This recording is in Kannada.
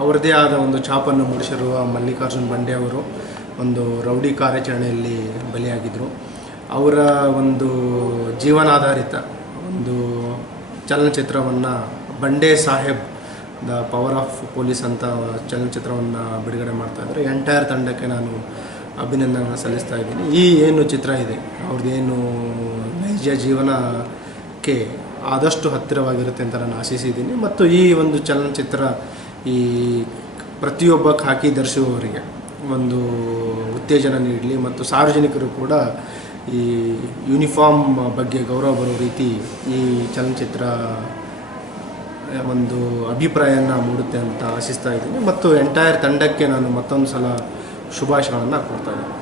ಅವರದೇ ಆದ ಒಂದು ಛಾಪನ್ನು ಮೂಡಿಸಿರುವ ಮಲ್ಲಿಕಾರ್ಜುನ್ ಬಂಡೆ ಅವರು ಒಂದು ರೌಡಿ ಕಾರ್ಯಾಚರಣೆಯಲ್ಲಿ ಬಲಿಯಾಗಿದ್ದರು. ಅವರ ಒಂದು ಜೀವನಾಧಾರಿತ ಒಂದು ಚಲನಚಿತ್ರವನ್ನು ಬಂಡೆ Saheb the power of police ಅಂತ ಚಲನಚಿತ್ರವನ್ನು ಬಿಡುಗಡೆ ಮಾಡ್ತಾಯಿದ್ರು. ಎಂಟೈರ್ ತಂಡಕ್ಕೆ ನಾನು ಅಭಿನಂದನೆ ಸಲ್ಲಿಸ್ತಾ ಇದ್ದೀನಿ. ಈ ಏನು ಚಿತ್ರ ಇದೆ ಅವ್ರದ್ದೇನು ನೈಜ ಜೀವನಕ್ಕೆ ಆದಷ್ಟು ಹತ್ತಿರವಾಗಿರುತ್ತೆ ಅಂತ ನಾನು ಆಶಿಸಿದ್ದೀನಿ. ಮತ್ತು ಈ ಒಂದು ಚಲನಚಿತ್ರ ಈ ಪ್ರತಿಯೊಬ್ಬ ಖಾಕಿ ಧರಿಸುವವರಿಗೆ ಒಂದು ಉತ್ತೇಜನ ನೀಡಲಿ ಮತ್ತು ಸಾರ್ವಜನಿಕರು ಕೂಡ ಈ ಯೂನಿಫಾರ್ಮ್ ಬಗ್ಗೆ ಗೌರವ ಬರೋ ರೀತಿ ಈ ಚಲನಚಿತ್ರ ಒಂದು ಅಭಿಪ್ರಾಯನ ಮೂಡುತ್ತೆ ಅಂತ ಆಶಿಸ್ತಾ ಇದ್ದೀನಿ. ಮತ್ತು ಎಂಟೈರ್ ತಂಡಕ್ಕೆ ನಾನು ಮತ್ತೊಂದು ಸಲ ಶುಭಾಶಯಗಳನ್ನು ಕೊಡ್ತಾ ಇದ್ದೀನಿ.